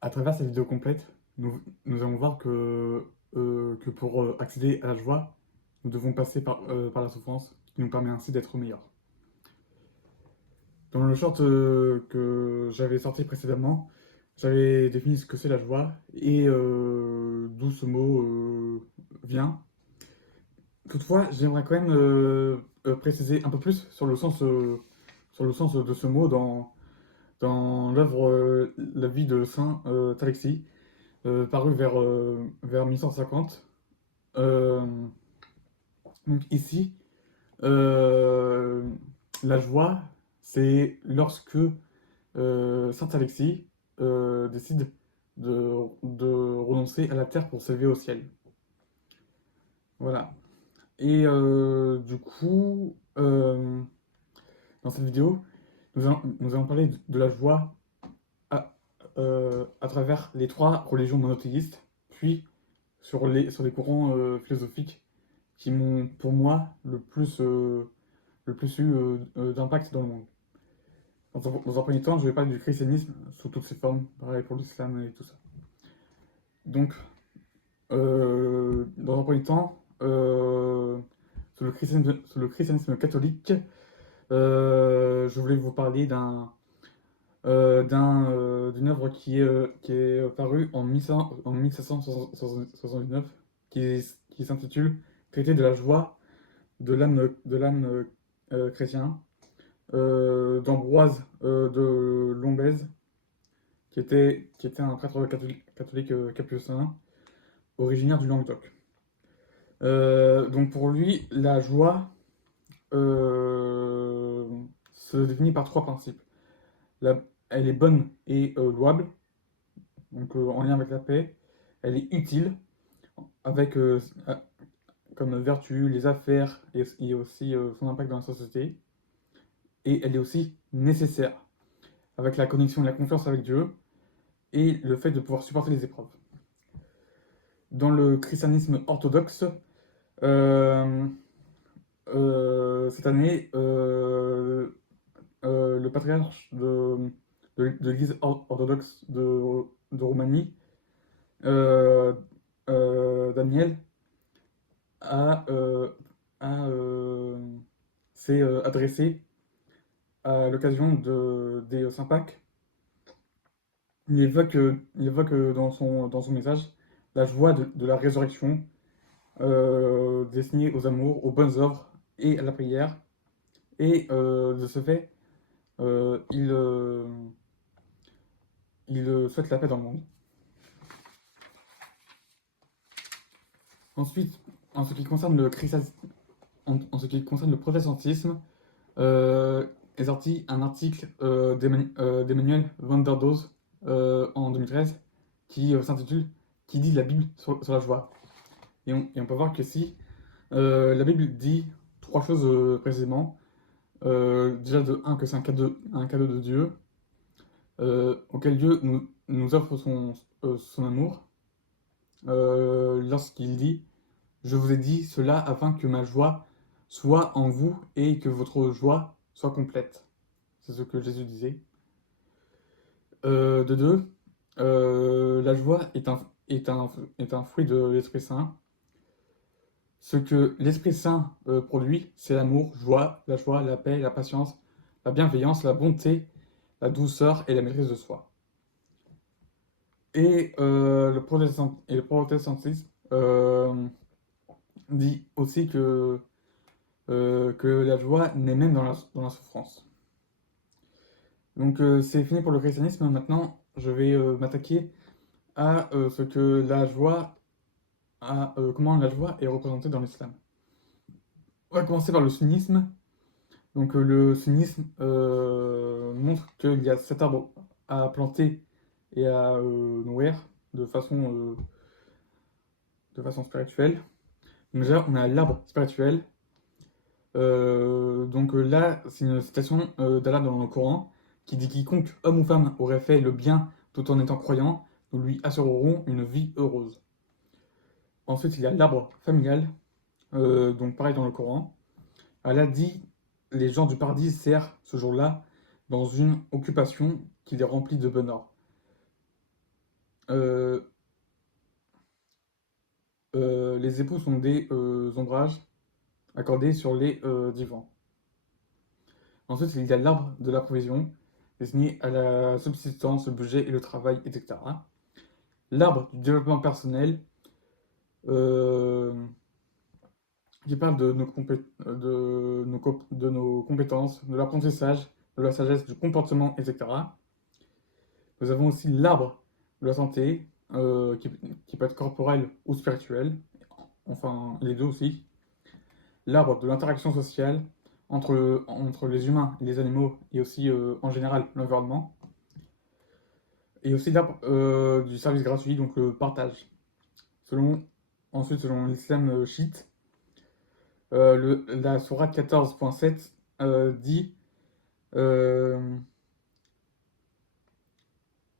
À travers cette vidéo complète, nous allons voir que pour accéder à la joie, nous devons passer par la souffrance, qui nous permet ainsi d'être meilleurs. Dans le short que j'avais sorti précédemment, j'avais défini ce que c'est la joie et d'où ce mot vient. Toutefois, j'aimerais quand même préciser un peu plus sur le sens de ce mot dans l'œuvre La vie de Saint Alexis, paru vers 1150. Euh, donc ici, euh, la joie, c'est lorsque Saint Alexis décide de renoncer à la terre pour s'élever au ciel. Voilà. Et du coup, dans cette vidéo, nous allons parler de la joie à, à travers les trois religions monothéistes, puis sur les courants philosophiques qui m'ont, pour moi, le plus eu d'impact dans le monde. Dans un premier temps, je vais parler du christianisme sous toutes ses formes, pareil pour l'islam et tout ça. Donc, dans un premier temps, sur le christianisme catholique, je voulais vous parler d'une œuvre qui est parue en 1779, qui s'intitule Traité de la joie de l'âme chrétien, d'Ambroise de Lombez, qui était un prêtre catholique capucin, originaire du Languedoc. Donc pour lui, la joie euh, se définit par trois principes. Elle est bonne et louable, donc en lien avec la paix. Elle est utile, avec comme vertu les affaires et aussi son impact dans la société. Et elle est aussi nécessaire, avec la connexion et la confiance avec Dieu, et le fait de pouvoir supporter les épreuves. Dans le christianisme orthodoxe, euh, cette année, le patriarche de l'Église orthodoxe de Roumanie, euh, Daniel, a, euh, a, s'est adressé à l'occasion des Saint-Pâques. Il évoque dans son message la joie de la résurrection, destinée aux amours, aux bonnes œuvres et à la prière. Et de ce fait, euh, il, euh, il souhaite la paix dans le monde. Ensuite, en ce qui concerne en ce qui concerne le protestantisme, est sorti un article d'Emmanuel van der Does en 2013 qui s'intitule Qui dit la Bible sur la joie. Et on peut voir que si la Bible dit trois choses précisément, déjà de un que c'est un cadeau de Dieu, auquel Dieu nous offre son amour, lorsqu'il dit je vous ai dit cela afin que ma joie soit en vous et que votre joie soit complète. C'est ce que Jésus disait. De deux, la joie est un fruit de l'Esprit Saint. Ce que l'Esprit Saint produit, c'est l'amour, la joie, la paix, la patience, la bienveillance, la bonté, la douceur et la maîtrise de soi. Et le protestantisme dit aussi que la joie naît même dans la souffrance. Donc c'est fini pour le christianisme. Maintenant, je vais m'attaquer à ce que la joie comment la joie est représentée dans l'islam. On va commencer par le sunnisme. Donc le sunnisme montre qu'il y a cet arbre à planter et à nourrir de de façon spirituelle. Donc déjà, on a l'arbre spirituel. Là, c'est une citation d'Allah dans le Coran qui dit quiconque, homme ou femme, aurait fait le bien tout en étant croyant, nous lui assurerons une vie heureuse. Ensuite, il y a l'arbre familial, donc pareil dans le Coran. Allah dit les gens du paradis serrent ce jour-là dans une occupation qui les remplit de bonheur. euh, les époux sont des ombrages accordés sur les divans. Ensuite, il y a l'arbre de la provision, destiné à la subsistance, le budget et le travail, etc. L'arbre du développement personnel, euh, qui parle de nos compétences, de l'apprentissage, de la sagesse, du comportement, etc. Nous avons aussi l'arbre de la santé, qui peut être corporel ou spirituel, enfin les deux aussi. L'arbre de l'interaction sociale entre les humains et les animaux, et aussi en général l'environnement. Et aussi l'arbre du service gratuit, donc le partage. Selon, ensuite, selon l'islam chiite, la sourate 14.7 dit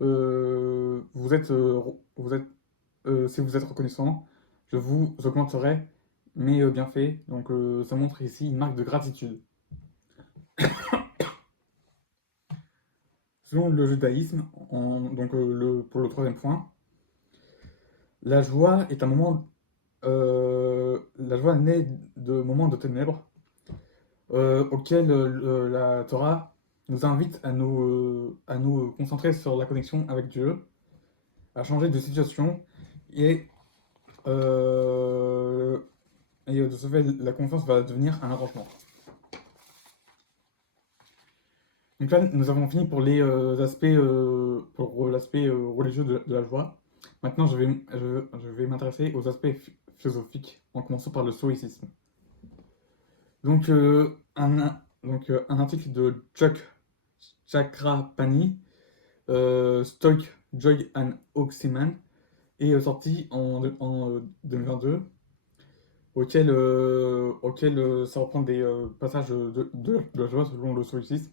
euh, vous êtes, si vous êtes reconnaissant, je vous augmenterai mes bienfaits. Donc ça montre ici une marque de gratitude. Selon le judaïsme, donc pour le troisième point, la joie est un moment, la joie naît de moments de ténèbres auxquels la Torah nous invite à nous concentrer sur la connexion avec Dieu, à changer de situation et, euh, de ce fait, la confiance va devenir un arrangement. Donc là, nous avons fini pour les aspects, pour l'aspect religieux de la joie. Maintenant, je vais m'intéresser aux aspects philosophiques, en commençant par le stoïcisme. Donc, un article de Chuck Chakrapani, Stoic, Joy and Oxyman, est sorti en 2022, auquel ça reprend des passages de la joie selon le stoïcisme.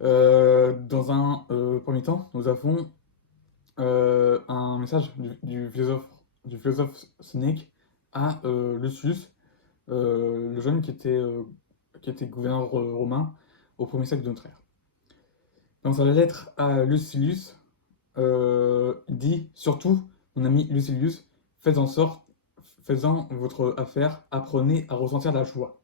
Dans un premier temps, nous avons un message du philosophe Sénèque à Lucius, le jeune qui était gouverneur romain au premier siècle de notre ère. Dans sa lettre à Lucilius, il dit surtout, mon ami Lucilius, faites-en votre affaire, apprenez à ressentir la joie.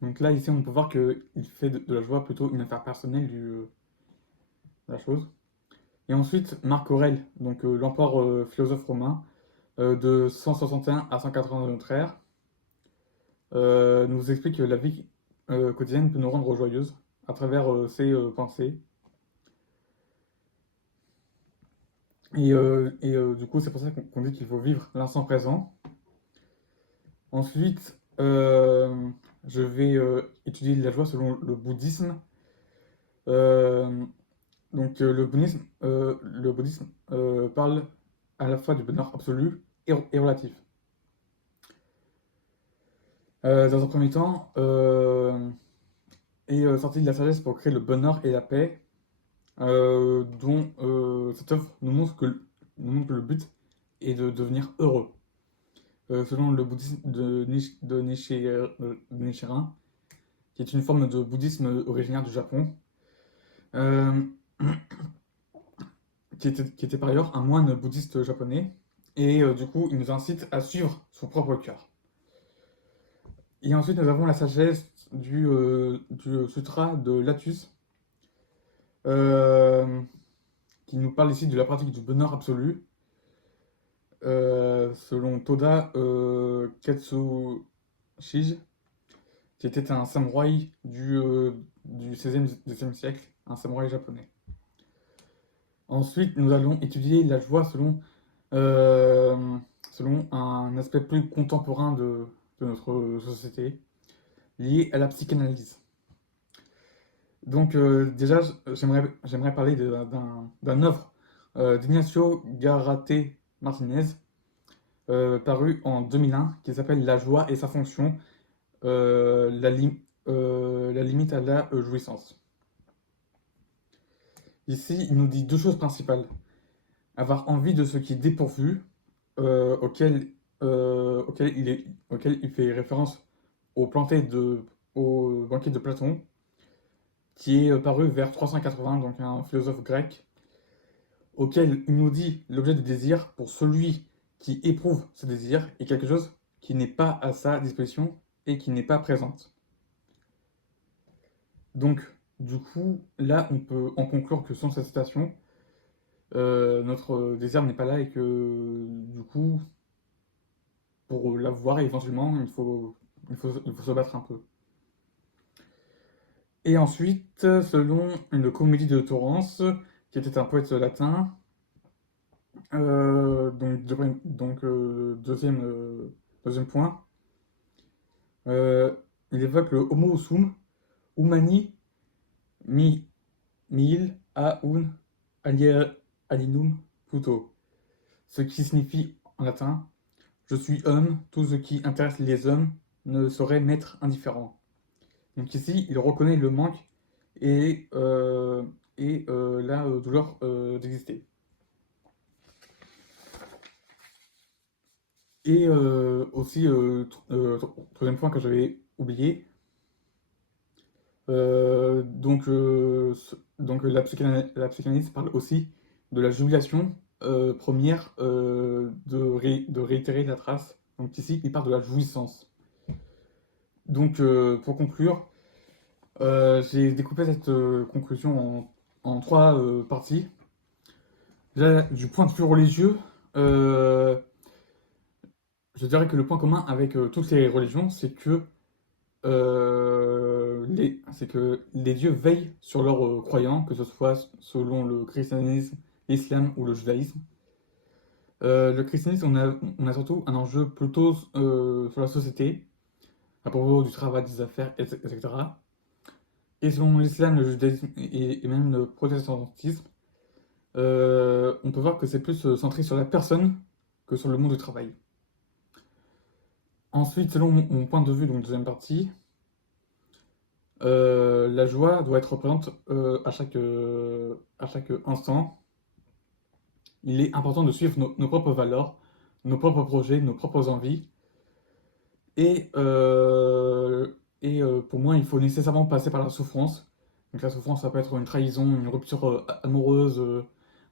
Donc là, ici, on peut voir qu'il fait de la joie plutôt une affaire personnelle de la chose. Et ensuite, Marc Aurèle, donc l'empereur philosophe romain, de 161 à 180 de notre ère, nous explique que la vie quotidienne peut nous rendre joyeuses à travers ses pensées. Du coup, c'est pour ça qu'on dit qu'il faut vivre l'instant présent. Ensuite, je vais étudier la joie selon le bouddhisme. Euh, le bouddhisme parle à la fois du bonheur absolu et relatif. Dans un premier temps, est sorti de la sagesse pour créer le bonheur et la paix, dont cette œuvre nous montre que le but est de devenir heureux. Selon le bouddhisme de Nichiren, qui est une forme de bouddhisme originaire du Japon, euh, qui était par ailleurs un moine bouddhiste japonais, et du coup, il nous incite à suivre son propre cœur. Et ensuite, nous avons la sagesse du sutra de Latus, euh, qui nous parle ici de la pratique du bonheur absolu, selon Toda Katsushige, qui était un samouraï du 16e siècle, un samouraï japonais. Ensuite, nous allons étudier la joie euh, selon un aspect plus contemporain de notre société, lié à la psychanalyse. Donc déjà, j'aimerais parler d'un œuvre d'Ignacio Garate Martinez, paru en 2001, qui s'appelle La joie et sa fonction, la limite à la jouissance. Ici, il nous dit deux choses principales. Avoir envie de ce qui est dépourvu, euh, auquel, auquel il fait référence au, au banquet de Platon, qui est paru vers 380, donc un philosophe grec, auquel il nous dit l'objet du désir pour celui qui éprouve ce désir est quelque chose qui n'est pas à sa disposition et qui n'est pas présente. Donc, du coup, là, on peut en conclure que sans cette citation, notre désir n'est pas là et que, du coup, pour l'avoir éventuellement, il faut se battre un peu. Et ensuite, selon une comédie de Torrance, qui était un poète latin, deuxième point, euh, il évoque le homo sum, humani mi miil a un alienum puto, ce qui signifie en latin je suis homme, tout ce qui intéresse les hommes ne saurait m'être indifférent. Donc ici, il reconnaît le manque et la douleur d'exister. Et aussi, troisième point que j'avais oublié, donc la psychanalyse parle aussi de la jubilation première de réitérer la trace. Donc ici, il parle de la jouissance. Donc pour conclure, j'ai découpé cette conclusion en trois parties. Là, du point de vue religieux, euh, je dirais que le point commun avec toutes les religions, c'est que les dieux veillent sur leurs croyants, que ce soit selon le christianisme, l'islam ou le judaïsme. Le christianisme, on a surtout un enjeu plutôt sur la société, à propos du travail, des affaires, etc. Et selon l'islam, le judaïsme et même le protestantisme, on peut voir que c'est plus centré sur la personne que sur le monde du travail. Ensuite, selon mon point de vue, donc deuxième partie, la joie doit être présente à chaque instant. Il est important de suivre nos propres valeurs, nos propres projets, nos propres envies. Et pour moi, il faut nécessairement passer par la souffrance. Donc la souffrance, ça peut être une trahison, une rupture amoureuse,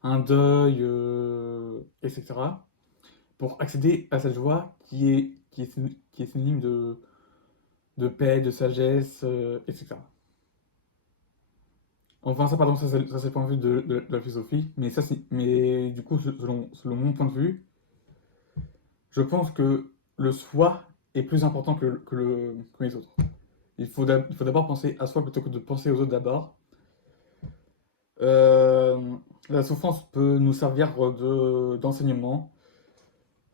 un deuil, etc. Pour accéder à cette joie qui est synonyme de paix, de sagesse, etc. Enfin, ça, pardon, ça c'est le point de vue de la philosophie, mais du coup, selon mon point de vue, je pense que le soi est plus important que les autres. Il faut d'abord penser à soi plutôt que de penser aux autres d'abord. Euh, la souffrance peut nous servir d'enseignement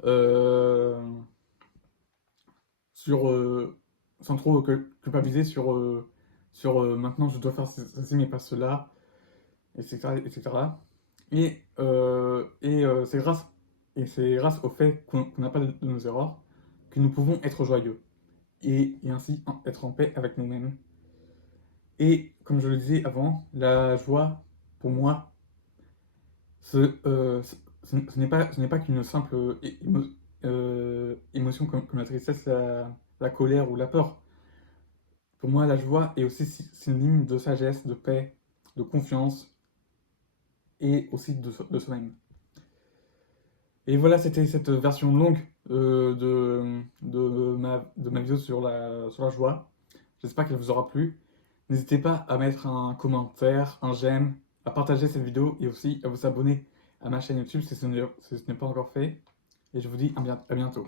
euh, sans trop culpabiliser sur maintenant je dois faire ceci mais pas cela, etc. etc. C'est grâce au fait qu'on n'a pas de nos erreurs que nous pouvons être joyeux et ainsi être en paix avec nous-mêmes. Et comme je le disais avant, la joie, pour moi, ce n'est pas qu'une simple émotion comme la tristesse, la colère ou la peur. Pour moi, la joie est aussi synonyme de sagesse, de paix, de confiance et aussi de soi-même. Et voilà, c'était cette version longue de ma vidéo sur la joie. J'espère qu'elle vous aura plu. N'hésitez pas à mettre un commentaire, un j'aime, à partager cette vidéo et aussi à vous abonner à ma chaîne YouTube si ce n'est pas encore fait. Et je vous dis à bientôt.